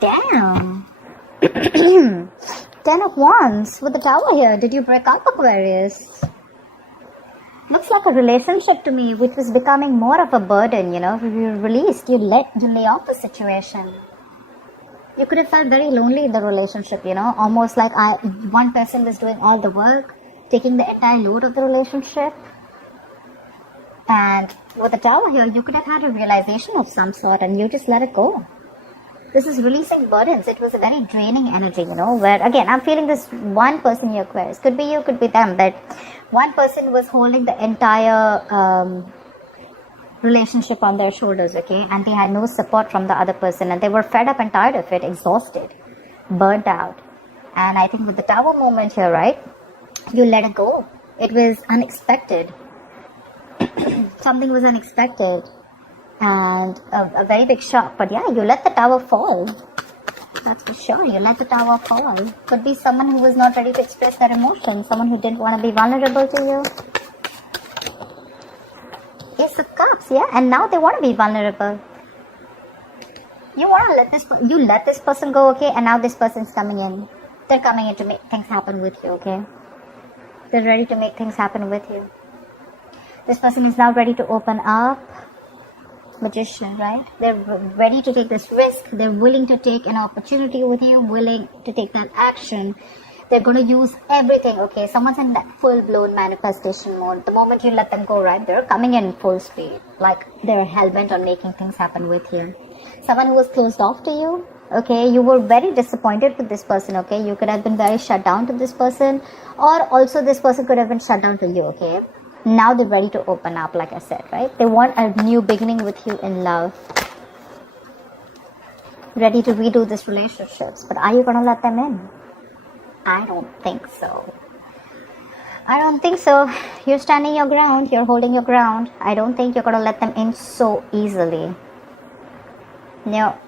Damn. 10 of Wands with the Tower here. Did you break up, Aquarius? Looks like a relationship to me, which was becoming more of a burden, you released, you lay off the situation. You could have felt very lonely in the relationship, almost like one person was doing all the work, taking the entire load of the relationship. And with the Tower here, you could have had a realization of some sort and you just let it go. This is releasing burdens. It was a very draining energy, where again, I'm feeling this one person here, Aquarius. Could be you, could be them, but one person was holding the entire relationship on their shoulders, okay? And they had no support from the other person and they were fed up and tired of it, exhausted, burnt out. And I think with the Tower moment here, right, you let it go. It was unexpected. Something was unexpected. And a very big shock. But yeah, you let the Tower fall. That's for sure. You let the Tower fall. Could be someone who was not ready to express their emotions. Someone who didn't want to be vulnerable to you. Ace of Cups, yeah. And now they want to be vulnerable. You want to let this person go, okay? And now this person's coming in. They're coming in to make things happen with you, okay? They're ready to make things happen with you. This person is now ready to open up. Magician, right? They're ready to take this risk. They're willing to take an opportunity with you, willing to take that action. They're going to use everything, okay? Someone's in that full-blown manifestation mode. The moment you let them go, right, they're coming in full speed. Like they're hell-bent on making things happen with you. Someone who was closed off to you, okay? You were very disappointed with this person, okay? You could have been very shut down to this person, or also this person could have been shut down to you, okay? Now they're ready to open up, like I said, right? They want a new beginning with you in love. Ready to redo these relationships. But are you going to let them in? I don't think so. I don't think so. You're standing your ground. You're holding your ground. I don't think you're going to let them in so easily. Now,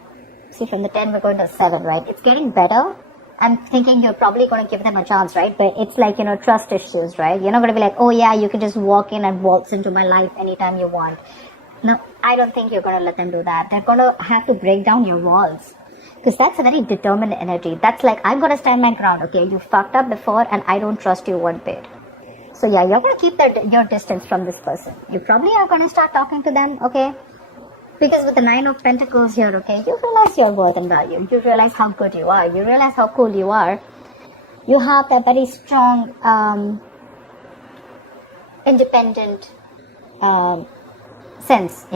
see, from the 10 we're going to 7, right? It's getting better. I'm thinking you're probably going to give them a chance, right? But it's like, trust issues, right? You're not going to be like, oh yeah, you can just walk in and waltz into my life anytime you want. No, I don't think you're going to let them do that. They're going to have to break down your walls. Because that's a very determined energy. That's like, I'm going to stand my ground, okay? You fucked up before and I don't trust you one bit. So yeah, you're going to keep your distance from this person. You probably are going to start talking to them, okay? Because with the 9 of Pentacles here, okay, you realize your worth and value. You realize how good you are. You realize how cool you are. You have that very strong, independent sense,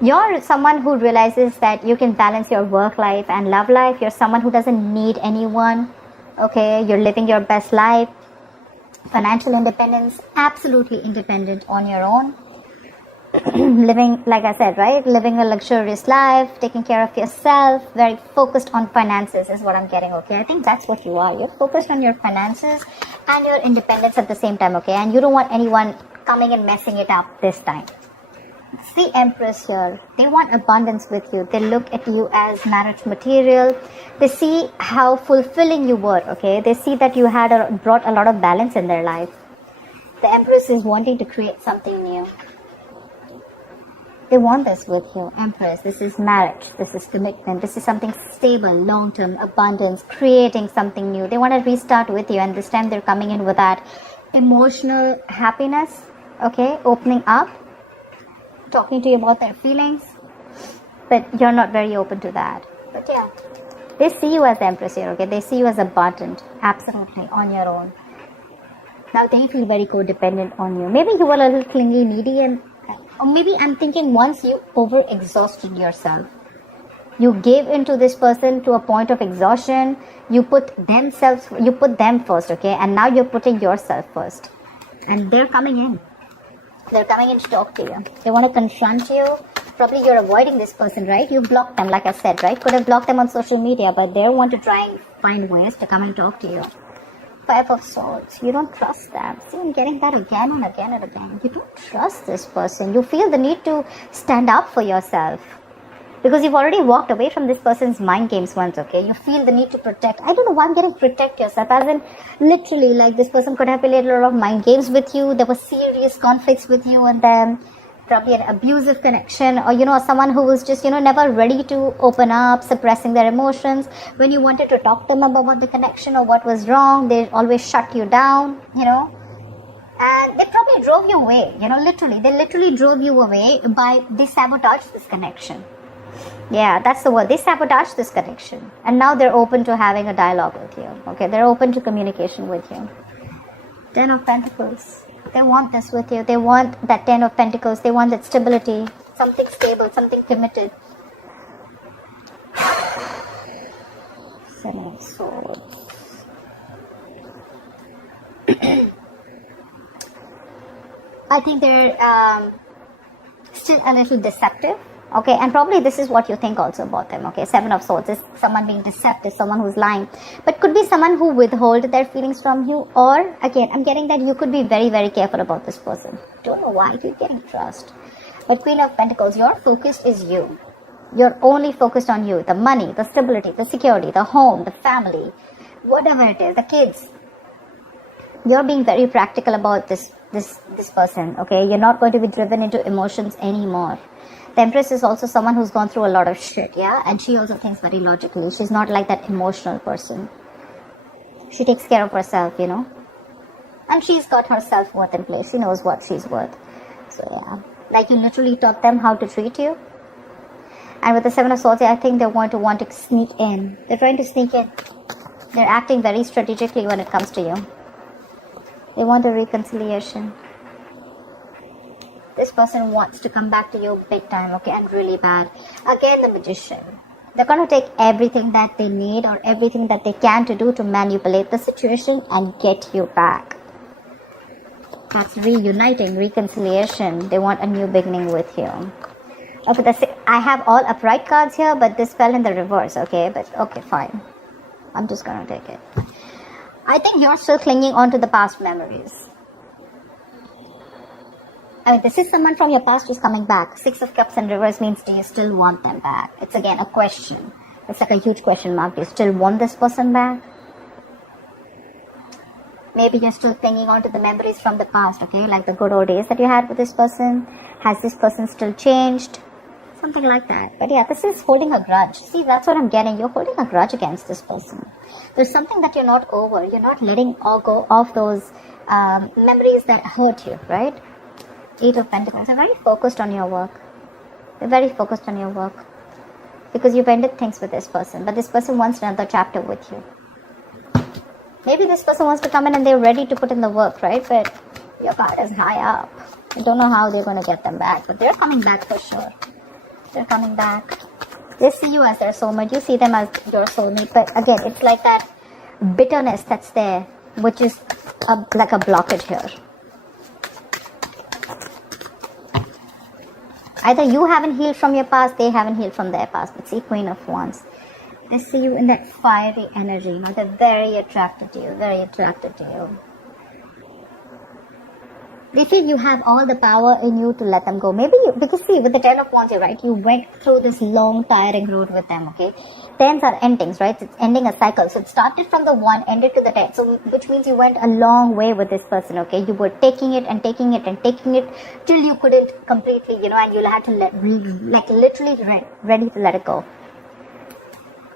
You're someone who realizes that you can balance your work life and love life. You're someone who doesn't need anyone, okay? You're living your best life. Financial independence, absolutely independent on your own. Living, like I said, right? Living a luxurious life, taking care of yourself, very focused on finances is what I'm getting, okay? I think that's what you are. You're focused on your finances and your independence at the same time, okay? And you don't want anyone coming and messing it up this time. It's the Empress here. They want abundance with you. They look at you as marriage material. They see how fulfilling you were, okay? They see that you had brought a lot of balance in their life. The Empress is wanting to create something new. They want this with you, Empress. This is marriage. This is commitment. This is something stable, long-term, abundance, creating something new. They want to restart with you, and this time they're coming in with that emotional happiness, okay? Opening up, talking to you about their feelings, but you're not very open to that. But yeah, they see you as the Empress here, okay? They see you as abundant, absolutely, on your own. Now they feel very codependent on you. Maybe you were a little clingy, needy, or maybe I'm thinking once you over-exhausted yourself. You gave into this person to a point of exhaustion. You put them first, okay? And now you're putting yourself first. And they're coming in. They're coming in to talk to you. They want to confront you. Probably you're avoiding this person, right? You blocked them, like I said, right? Could have blocked them on social media, but they want to try and find ways to come and talk to you. 5 of Swords. You don't trust them. See, I'm getting that again and again and again. You don't trust this person. You feel the need to stand up for yourself. Because you've already walked away from this person's mind games once, okay? You feel the need to protect. I don't know why I'm getting protect yourself. As in, literally, like this person could have played a lot of mind games with you. There were serious conflicts with you and them. probably an abusive connection, or someone who was just never ready to open up, suppressing their emotions. When you wanted to talk to them about the connection or what was wrong, they always shut you down, and they probably drove you away, they literally drove you away they sabotaged this connection. Yeah, that's the word. They sabotaged this connection, and now they're open to having a dialogue with you. Okay, they're open to communication with you. 10 of Pentacles. They want this with you. They want that 10 of Pentacles. They want that stability, something stable, something committed. 7 of Swords. I think they're still a little deceptive. Okay, and probably this is what you think also about them. Okay, 7 of Swords is someone being deceptive, someone who's lying, but could be someone who withhold their feelings from you. Or again, I'm getting that you could be very, very careful about this person. Don't know why you're getting trust. But Queen of Pentacles, your focus is you. You're only focused on you. The money, the stability, the security, the home, the family, whatever it is, the kids. You're being very practical about this person. Okay, you're not going to be driven into emotions anymore. The Empress is also someone who's gone through a lot of shit, yeah? And she also thinks very logically. She's not like that emotional person. She takes care of herself, And she's got her self-worth in place. She knows what she's worth. So, yeah. Like, you literally taught them how to treat you. And with the 7 of Swords, I think they're going to want to sneak in. They're trying to sneak in. They're acting very strategically when it comes to you. They want a reconciliation. This person wants to come back to you big time, okay, and really bad. Again, the Magician. They're going to take everything that they need or everything that they can to do to manipulate the situation and get you back. That's reuniting, reconciliation. They want a new beginning with you. Okay, I have all upright cards here, but this fell in the reverse, okay? But okay, fine. I'm just going to take it. I think you're still clinging on to the past memories. I mean, this is someone from your past who's coming back. 6 of Cups in reverse means, do you still want them back? It's again a question. It's like a huge question mark. Do you still want this person back? Maybe you're still clinging on to the memories from the past, okay? Like the good old days that you had with this person. Has this person still changed? Something like that. But yeah, this is holding a grudge. See, that's what I'm getting. You're holding a grudge against this person. There's something that you're not over. You're not letting all go of those memories that hurt you, right? 8 of Pentacles. They're very focused on your work. They're very focused on your work. Because you've ended things with this person. But this person wants another chapter with you. Maybe this person wants to come in and they're ready to put in the work, right? But your card is high up. I don't know how they're going to get them back. But they're coming back for sure. They're coming back. They see you as their soulmate. You see them as your soulmate. But again, it's like that bitterness that's there, which is like a blockage here. Either you haven't healed from your past, they haven't healed from their past. But see, Queen of Wands. They see you in that fiery energy. They're very attracted to you. Very attracted to you. They feel you have all the power in you to let them go. Maybe you, because see, with the 10 of Wands, right? You went through this long, tiring road with them, okay? 10s are endings, right? It's ending a cycle. So it started from the 1, ended to the 10. So which means you went a long way with this person, okay? You were taking it and taking it and taking it till you couldn't completely, and you had to literally ready to let it go.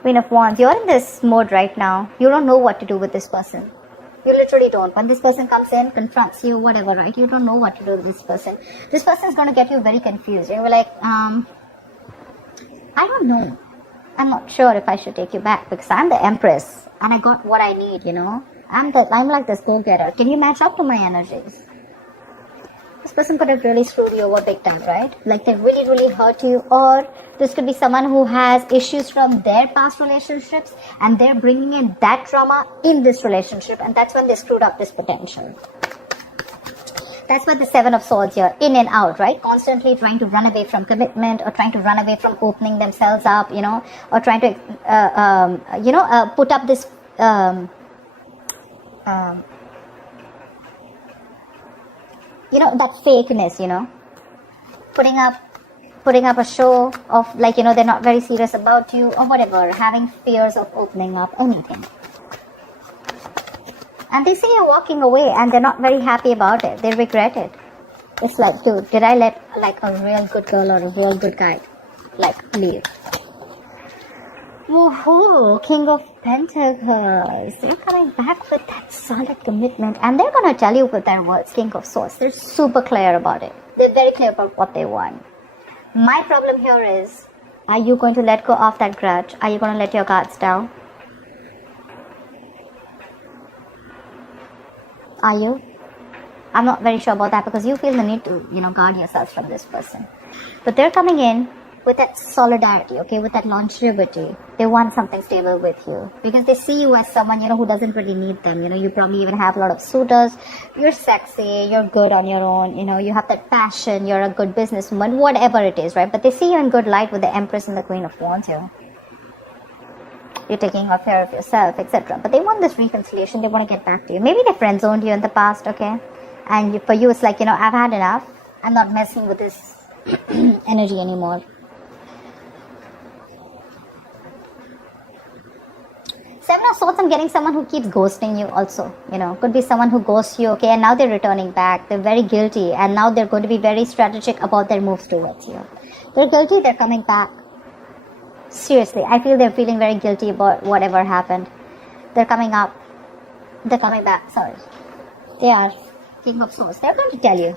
Queen of Wands, you're in this mode right now. You don't know what to do with this person. You literally don't. When this person comes in, confronts you, whatever, right? You don't know what to do with this person. This person is going to get you very confused. You're like, I don't know. I'm not sure if I should take you back because I'm the Empress and I got what I need, I'm like this go-getter. Can you match up to my energies? This person could have really screwed you over big time, right? Like they really, really hurt you. Or this could be someone who has issues from their past relationships and they're bringing in that trauma in this relationship. And that's when they screwed up this potential. That's what the 7 of Swords here, in and out, right? Constantly trying to run away from commitment or trying to run away from opening themselves up, or trying to, put up this, that fakeness, putting up a show of like, they're not very serious about you or whatever, having fears of opening up, anything. And they say you're walking away and they're not very happy about it. They regret it. It's like, dude, did I let like a real good girl or a real good guy like leave? Woohoo! King of Pentacles. They're coming back with that solid commitment, and they're gonna tell you with their words. King of Swords. They're super clear about it. They're very clear about what they want. My problem here is, are you going to let go of that grudge? Are you going to let your guards down? Are you? I'm not very sure about that, because you feel the need to, guard yourself from this person. But they're coming in with that solidarity, okay, with that longevity. They want something stable with you, because they see you as someone, who doesn't really need them. You probably even have a lot of suitors. You're sexy, you're good on your own, you have that passion, you're a good businesswoman, whatever it is, right? But they see you in good light with the Empress and the Queen of Wands here. You're taking care of yourself, etc. But they want this reconciliation. They want to get back to you. Maybe they friend zoned you in the past, okay? And for you, it's like, I've had enough. I'm not messing with this energy anymore. Seven of Swords, I'm getting someone who keeps ghosting you also. Could be someone who ghosts you, okay? And now they're returning back. They're very guilty. And now they're going to be very strategic about their moves towards you. They're guilty. They're coming back. Seriously, I feel they're feeling very guilty about whatever happened. They're coming up. They're coming back. Sorry. They are. King of Swords. They're going to tell you.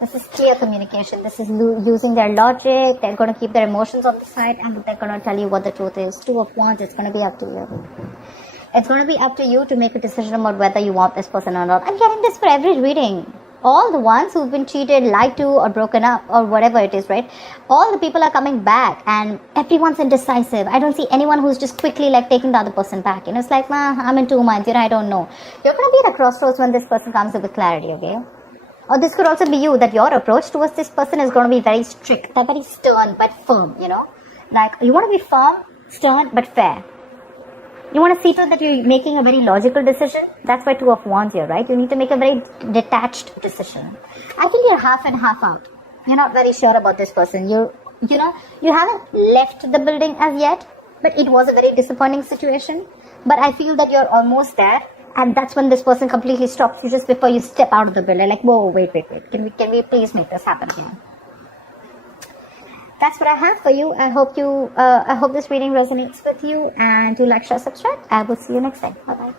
This is clear communication. This is using their logic. They're going to keep their emotions on the side, and they're going to tell you what the truth is. Two of Wands. It's going to be up to you. It's going to be up to you to make a decision about whether you want this person or not. I'm getting this for every reading. All the ones who've been cheated, lied to, or broken up, or whatever it is, right? All the people are coming back, and everyone's indecisive. I don't see anyone who's just quickly taking the other person back. It's like, I'm in 2 months, I don't know. You're going to be at a crossroads when this person comes up with clarity, okay? Or this could also be you, that your approach towards this person is going to be very strict, very stern, but firm, Like, you want to be firm, stern, but fair. You want to see to it that you're making a very logical decision. That's why Two of Wands here, right? You need to make a very detached decision. I think you're half and half out. You're not very sure about this person. You haven't left the building as yet, but it was a very disappointing situation. But I feel that you're almost there, and that's when this person completely stops you just before you step out of the building. Like, whoa, wait. Can we please make this happen here? That's what I have for you. I hope this reading resonates with you, and do like, share, subscribe. I will see you next time. Bye bye.